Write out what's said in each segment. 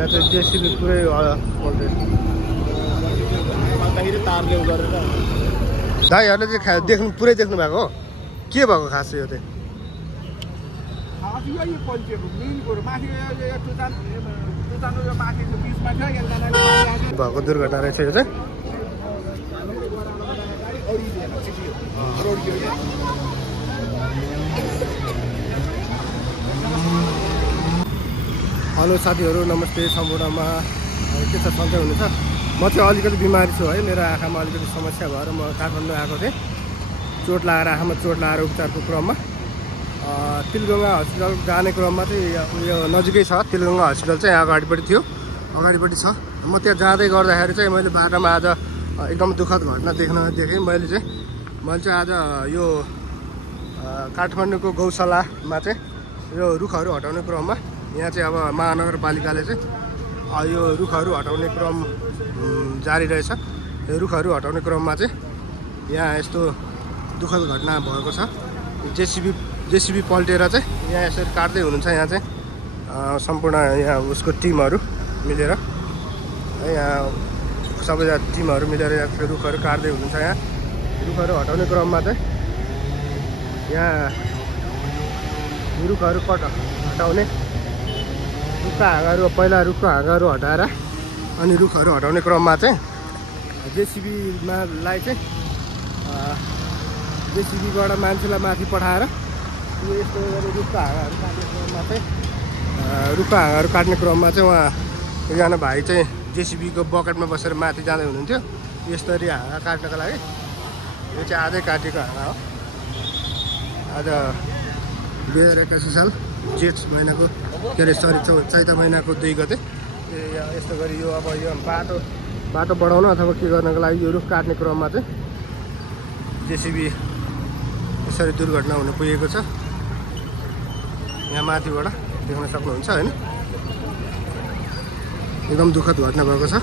यहाँ चाहिँ जेसिबी पुरै पल्टेछ। तारले गरेर दाइहरूले चाहिँ देख्नु पुरै देख्नु भएको हो के भएको खास यो चाहिँ भएको दुर्घटना रहेछ यो चाहिँ। हेलो साथीहरू नमस्ते सम्पूर्णमा के छ सन्चै हुनुहुन्छ। म चाहिँ अलिकति बिमारी छु है, मेरो आँखामा अलिकति समस्या भएर म काठमाडौँ आएको थिएँ। चोट लगाएर आँखामा चोट लगाएर उपचारको क्रममा तिलगङ्गा हस्पिटल जाने क्रममा चाहिँ यो नजिकै छ। तिलगङ्गा हस्पिटल चाहिँ अगाडिपट्टि थियो, अगाडिपट्टि छ। म त्यहाँ जाँदै गर्दाखेरि चाहिँ मैले बाटोमा आज एकदम दुःखद घटना देखेँ। मैले चाहिँ आज यो काठमाडौँको गौशालामा चाहिँ यो रुखहरू हटाउने क्रममा यहाँ चाहिँ अब महानगरपालिकाले चाहिँ यो रुखहरू हटाउने क्रम जारी रहेछ। यो रुखहरू हटाउने क्रममा चाहिँ यहाँ यस्तो दुःखद घटना भएको छ। जेसिबी पल्टेर चाहिँ यहाँ यसरी काट्दै हुनुहुन्छ। यहाँ चाहिँ सम्पूर्ण यहाँ उसको टिमहरू मिलेर यहाँ सबैजना टिमहरू मिलेर यहाँ रुखहरू काट्दै हुनुहुन्छ। यहाँ रुखहरू हटाउने क्रममा चाहिँ यहाँ रुखहरू हटाउने रुखका हाँगाहरू पहिला रुखको हाँगाहरू हटाएर अनि रुखहरू हटाउने क्रममा चाहिँ जेसिबीलाई चाहिँ जेसिबीबाट मान्छेलाई माथि पठाएर यो यस्तो रुखको हाँगाहरू काट्ने क्रममा चाहिँ रुखको हाँगाहरू काट्ने क्रममा चाहिँ उहाँ एकजना भाइ चाहिँ जेसिबीको बकेटमा बसेर माथि जाँदै हुनुहुन्थ्यो। यसरी हाँगा काट्नको लागि यो चाहिँ आजै काटेको हाँगा हो। आज 2081 साल जेठ महिनाको के अरे चैत महिनाको 2 गते यस्तो गरी यो अब यो बाटो बढाउन अथवा के गर्नको लागि यो रुख काट्ने क्रममा चाहिँ जेसिबी यसरी दुर्घटना हुन पुगेको छ। यहाँ माथिबाट देख्न सक्नुहुन्छ होइन, एकदम दुःखद घटना भएको छ,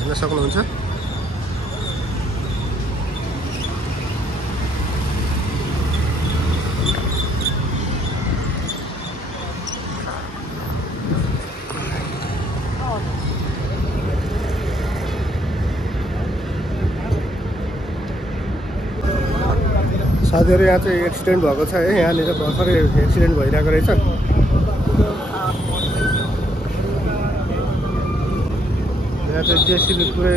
हेर्न सक्नुहुन्छ। साथीहरू यहाँ चाहिँ एक्सिडेन्ट भएको छ है, यहाँनिर भर्खरै एक्सिडेन्ट भइरहेको रहेछ। यहाँ चाहिँ जेसिबी पुरै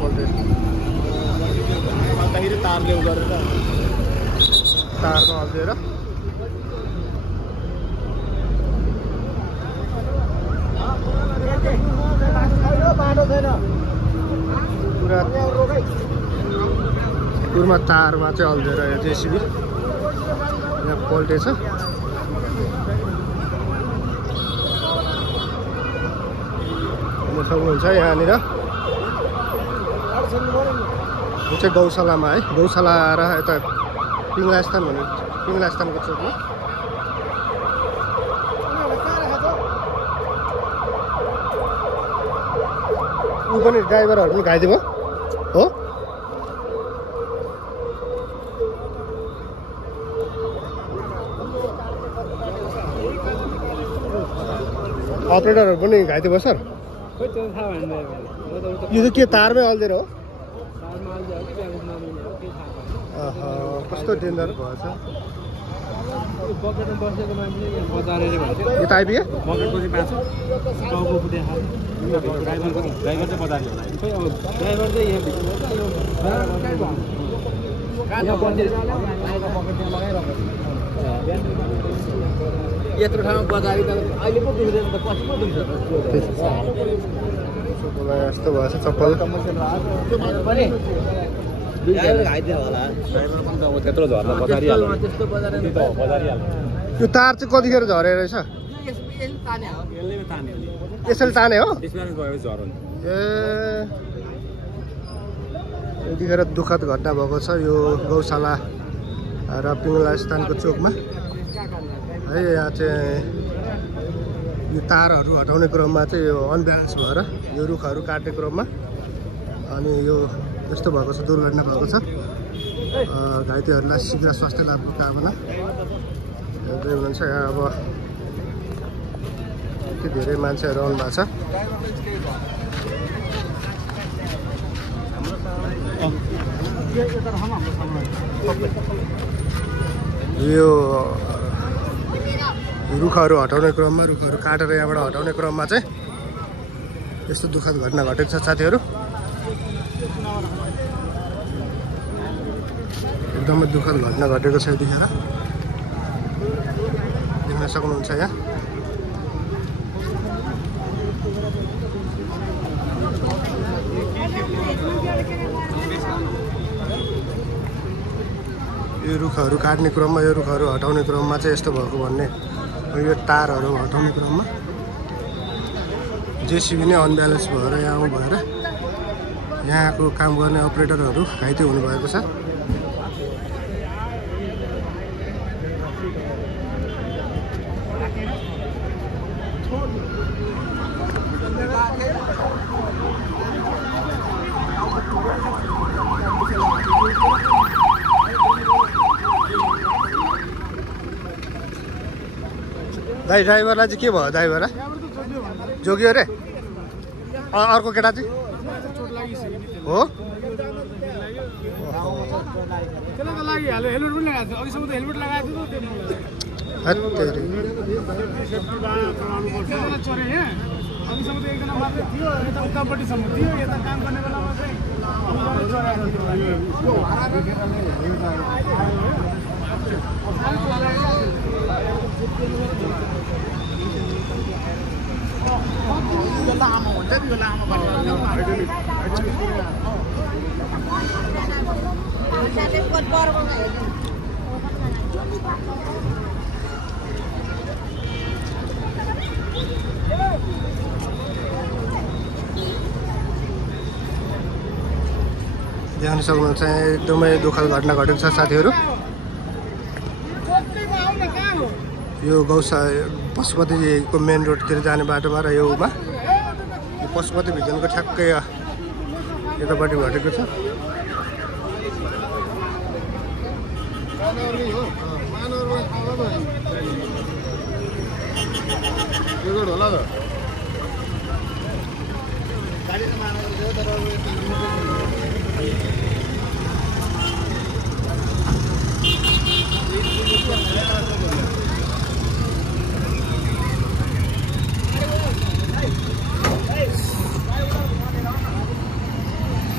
पल्टेछ। तारले गरेर तारमा अल्झेर पुरमा तारमा चाहिँ अल्झेर यो जेसिबी यहाँ पल्टेछ। सक्नुहुन्छ यहाँनिर यो चाहिँ गौशालामा है, गौशाला र यता पिङ्ला स्थान भन्ने पिङ्ला स्थानको चोकमा ऊ पनि ड्राइभरहरू पनि घाइते भयो हो। अपरेटरहरू पनि घाइते भयो सर। यो चाहिँ के तारमै अल्झेर हो? कस्तो डेन्जर भएछ। यता आइपुग्यो यत्रो ठाउँमा बजारी त अहिले पो दुख्दैन त पछि पो दुख्छ। यस्तो भएछ चप्पल पनि घाइते होला। ड्राइभर पनि त त्यत्रो झर्दा बजारिहाल्छ। त्यस्तो बजारिहाल्छ। यो तार चाहिँ कतिखेर झरेको रहेछ? यसले ताने हो। ए यतिखेर दुःखद घटना भएको छ यो गौशाला र पिङ्ला स्थानको चोकमा है। यहाँ चाहिँ यो तारहरू हटाउने क्रममा चाहिँ यो अनब्यालेन्स भएर यो रुखहरू काट्ने क्रममा अनि यो यस्तो भएको छ, दुर्घटना भएको छ। घाइतेहरूलाई शीघ्र स्वास्थ्य लाभको कामना हुनुहुन्छ। यहाँ अब यति धेरै मान्छेहरू आउनु भएको छ। यो रुखहरू हटाउने क्रममा, रुखहरू काटेर यहाँबाट हटाउने क्रममा चाहिँ यस्तो दुःखद घटना घटेको छ साथीहरू। एकदमै दुःखद घटना घटेको छ यतिखेर, देख्न सक्नुहुन्छ यहाँ। यो रुखहरू काट्ने क्रममा, यो रुखहरू हटाउने क्रममा चाहिँ यस्तो भएको भन्ने, यो तारहरू हटाउने क्रममा जेसिबी नै अनब्यालेन्स भएर यहाँ भएर यहाँको काम गर्ने अपरेटरहरू घाइते हुनुभएको छ। दाइ ड्राइभरलाई चाहिँ के भयो? ड्राइभरलाई जोगियो अरे? अर्को केटा चाहिँ हो? देख्न सक्नुहुन्छ एकदमै दुःखद घटना घटेको छ साथीहरू। यो गौसा पशुपतिको मेन रोडतिर जाने बाटोमा र योमा पशुपति भिजनको ठ्याक्कै यतापट्टि घटेको छ।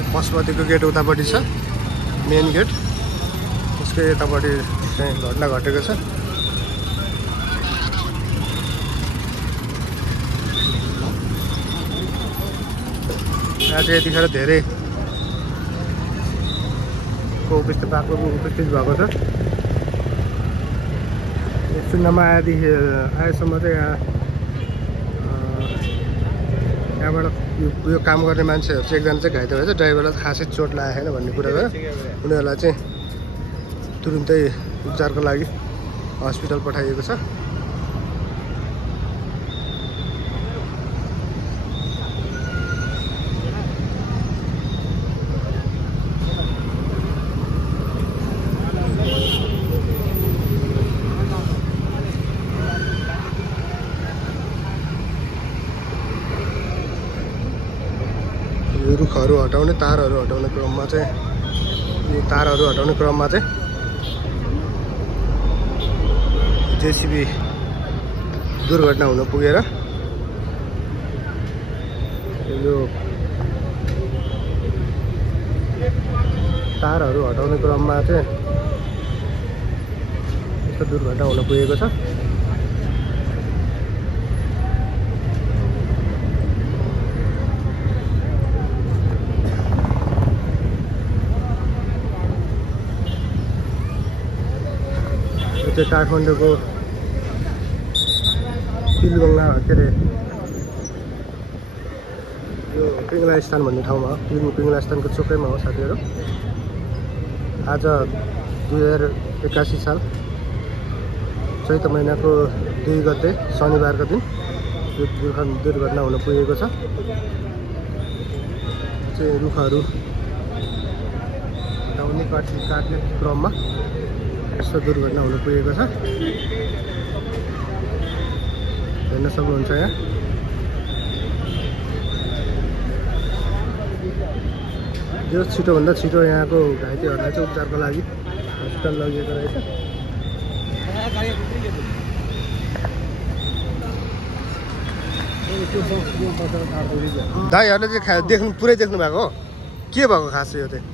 पशुपतिको गेट उतापट्टि छ, मेन गेट, उसको यतापट्टि चाहिँ घटना घटेको छ। आज यतिखेर धेरै उपस्थित भएको छ। सुन्नमा आएसम्म चाहिँ यहाँबाट यो काम गर्ने मान्छेहरू चाहिँ एकजना चाहिँ घाइते भएछ। ड्राइभरलाई खासै चोट लागेको छैन भन्ने कुरा भयो। उनीहरूलाई चाहिँ तुरुन्तै उपचारको लागि हस्पिटल पठाइएको छ। रुखहरू हटाउने, तारहरू हटाउने क्रममा चाहिँ जेसिबी दुर्घटना हुन पुगेर यो तारहरू हटाउने क्रममा चाहिँ यस्तो दुर्घटना हुन पुगेको छ। काठमाडौँको पिलगङ्गा के अरे यो पिङ्गला स्थान भन्ने ठाउँमा, पिङ्गला स्थानको चोकैमा हो साथीहरू। आज 2081 साल चैत महिनाको 2 गते शनिबारको दिन यो दुर्घटना हुन पुगेको छ। चाहिँ रुखहरू हटाउने काट्ने क्रममा यस्तो दुर्घटना हुन पुगेको छ। हेर्न सक्नुहुन्छ यहाँ। जो छिटोभन्दा छिटो यहाँको घाइतेहरूलाई चाहिँ उपचारको लागि हस्पिटल लगिएको रहेछ। दाइहरूले चाहिँ देख्नु पुरै देख्नु भएको हो के भएको खास चाहिँ यो चाहिँ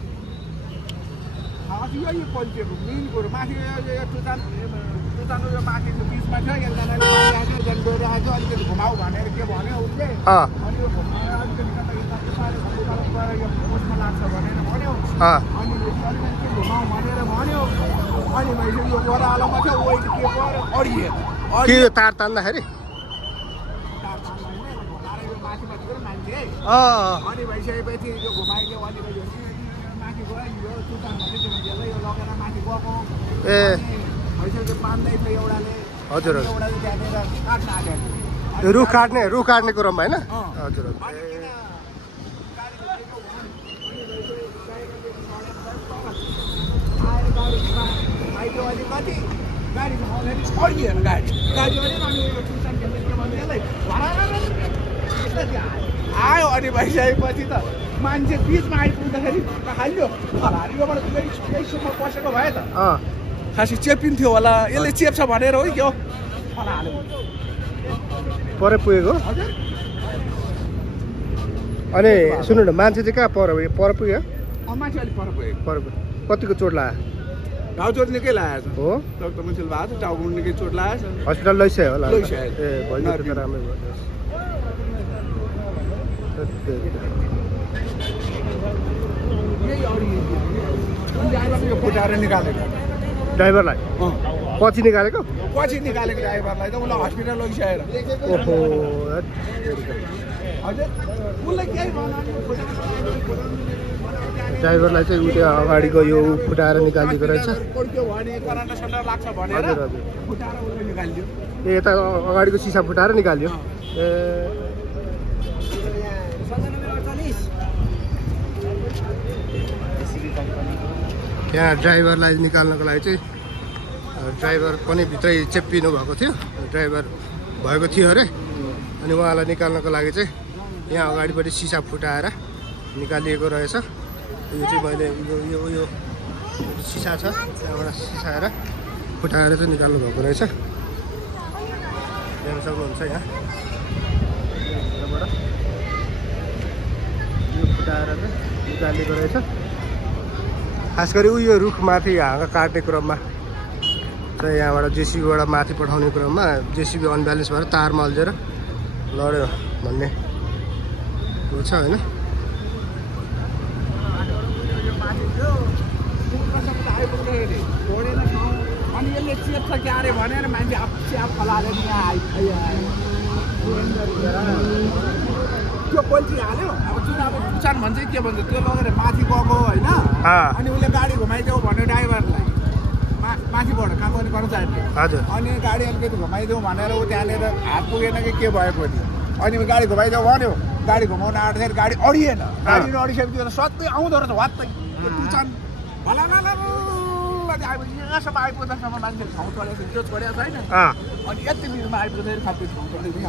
के यो तार तान्दाखेरि अनि भइसकेपछि यो घुमाइदियो अनि माथि गयो यो तुतानभरि यो लगेर माथि गएको ए भइसक्यो पान्दै थियो एउटाले हजुर एउटाले त्यहाँनिर काट्न आएको रुख काट्ने कुरोमा होइन हजुर कति गाडी अडिएन गाडी आयो अनि भइसकेपछि त मान्छे बिचमा आइपुग्दाखेरि हाल्यो हरारीबाट यसोमा पसेको भए त खासै चेपिन्थ्यो होला यसले चेप्छ भनेर हो कि हो परे पुगेको अनि सुन्नु न मान्छे चाहिँ कहाँ पर पुग्यो मान्छे अलिक पर पुगेको कतिको चोट लाग्यो घाउ चोट निकै लागेको छ हो रक्त मसिल भएको छ टाउको निकै चोट लागेको छ हस्पिटल लैसक्यो होला ए भयो त राम्रै भयो फुटाएर निकालेको ड्राइभरलाई पछि निकालेको ड्राइभरलाई त उसलाई हस्पिटल लगिसकेर ओहो हजुर उसलाई केही ड्राइभरलाई चाहिँ उयो अगाडिको यो फुटाएर निकालिदिएको रहेछ ए यता अगाडिको सिसा फुटाएर निकाल्यो ए यहाँ ड्राइभरलाई निकाल्नको लागि चाहिँ ड्राइभर पनि भित्रै चेप्पिनु भएको थियो ड्राइभर भएको थियो अरे अनि उहाँलाई निकाल्नको लागि चाहिँ यहाँ अगाडिपट्टि सिसा फुटाएर निकालिएको रहेछ यो चाहिँ मैले यो सिसा छ त्यहाँबाट सिसाएर फुटाएर चाहिँ निकाल्नु भएको रहेछ हेर्न सक्नुहुन्छ यहाँ यहाँबाट यो फुटाएर चाहिँ निकालेको रहेछ खास गरी उयो रुखमाथि हाँगा काट्ने क्रममा चाहिँ यहाँबाट जेसिबीबाट माथि पठाउने क्रममा जेसिबी अनब्यालेन्स भएर तारमा अल्झेर लड्यो भन्ने हो छ होइन अनि यसले चेप्छ क्यारे भनेर मान्छे आफ फलाएर त्यो पोल्ची हाल्यो अब चुनावको पुछान भन्छ के भन्छ त्यो लगेर माथि गएको होइन अनि उसले गाडी घुमाइदेऊ भन्यो ड्राइभरलाई माथिबाट काम गर्ने कर्मचारीले हजुर अनि गाडी अलिकति घुमाइदेऊ भनेर ऊ त्यहाँनिर हात पुगेन कि के भएको अनि गाडी घुमाइदेऊ भन्यो गाडी घुमाउन आँट्दाखेरि गाडी अडिएन गाडी नअडिसकेपछि सधैँ आउँदो रहेछ वात्तै त्यो पुछान भला यहाँसम्म आइपुग्दासम्म मान्छे ठाउँ चढेको त्यो छोडेको छैन अनि यति बिचमा आइपुग्दाखेरि खालको ठाउँ चढेको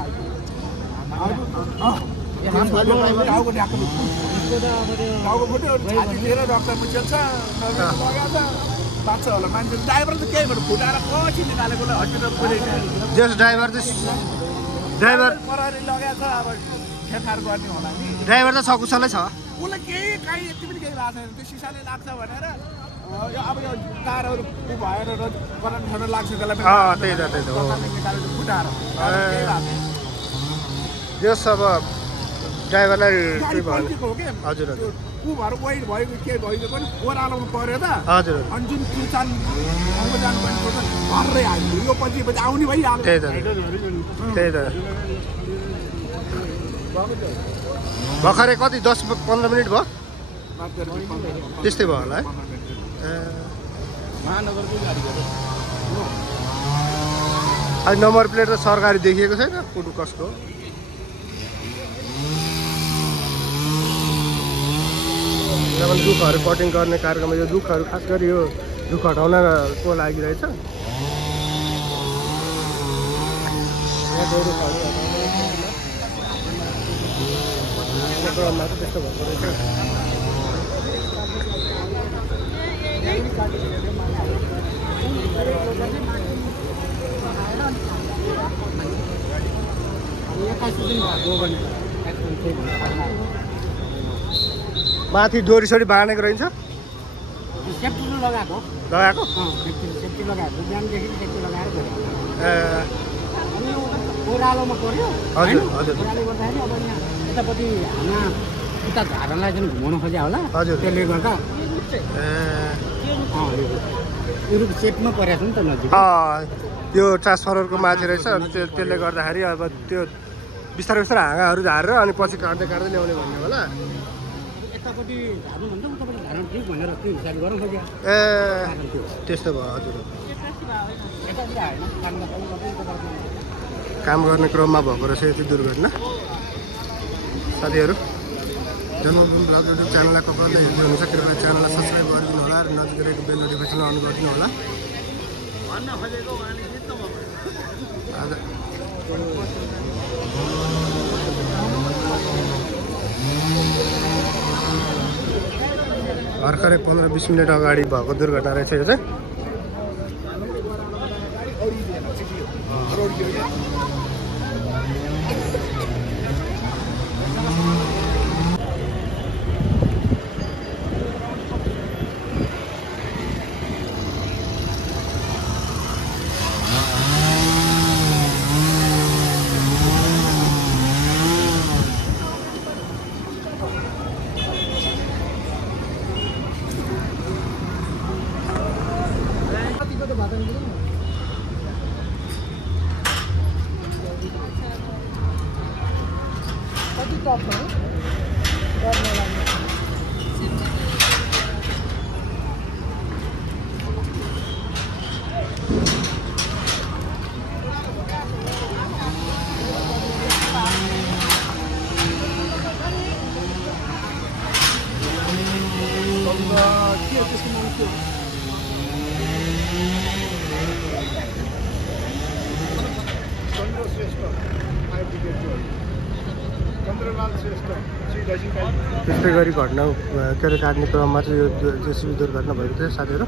टाउको फुट्यो छाती लिएर रक्त मुछेल्छ लगाएको छ बाँच्छ होला मान्छे ड्राइभर त केही भएर फुटाएर पछि निकालेकोलाई हस्पिटल पुर्याइन्छ ड्राइभर प्रहरी लगाएको छ अब खेलखार गर्ने होला नि ड्राइभर त सकुशलै छ उसलाई केही काहीँ यति पनि केही लाग्छ त्यो सिसाले लाग्छ भनेर यो अब यो कारहरू भएर करन्ट खान लाग्छ त्यसलाई त्यही त निकालेर फुटाएर जस अब ड्राइभरलाई हजुर ऊ भएर वेट भएको के भइदियो पनि ओह्रालोमा पऱ्यो त हजुर अनि जुन किसान आउनु जानुपर्ने घरै हाल्यो यो पछि आउने भइहाल्यो त्यही त भर्खरै कति 10-15 मिनट भयो त्यस्तै भयो होला है अहिले नम्बर प्लेट त सरकारी देखिएको छैन कुन कसको रुखहरू कटिङ गर्ने कार्यक्रम यो रुखहरू खास गरी यो रुख हटाउनको लागि रहेछ क्रममा चाहिँ त्यस्तो भएको रहेछ। माथि डोरी सोरी बाँधेको रहेछ। सेफ्टी लगाएको लगाएको सेफ्टी लगाएको बिहानदेखि सेफ्टी लगाएर गयो। ए ओह्रालोमा पर्यो। हजुर हजुर। ओह्रालो गर्दाखेरि अब यहाँ यतापट्टि हाना उता झारलाई चाहिँ घुमाउनु खोज्या होला। हजुर। त्यसले गर्दा यो सेफमा परेको छ नि त नजिक। त्यो ट्रान्सफररको माथि रहेछ। त्यसले गर्दाखेरि अब त्यो बिस्तारै बिस्तारै हाँगाहरू झारेर अनि पछि काट्दै काट्दै ल्याउने भन्ने होला। यतापट्टि झार्नुभन्दा उतापट्टि झार्नु ठिक भनेर त्यो हिसाब गरौँ खोज्या। ए त्यस्तो भयो। हजुर। काम गर्ने क्रममा भएको रहेछ यति दुर्घटना। साथीहरू जन्मभूमि ब्लग युट्युब च्यानललाई कसले हेर्दै हुनुहुन्छ कृपया च्यानललाई सब्सक्राइब गरिदिनु होला र नजिक रहेको बेल नोटिफिकेसन अन गरिदिनु होला। भर्खरै 15-20 मिनट अगाडि भएको दुर्घटना रहेछ यो चाहिँ। त्यस्तै गरी घटना के अरे काट्ने क्रममा चाहिँ यो जेसिबी दुर्घटना भएको थियो साथीहरू।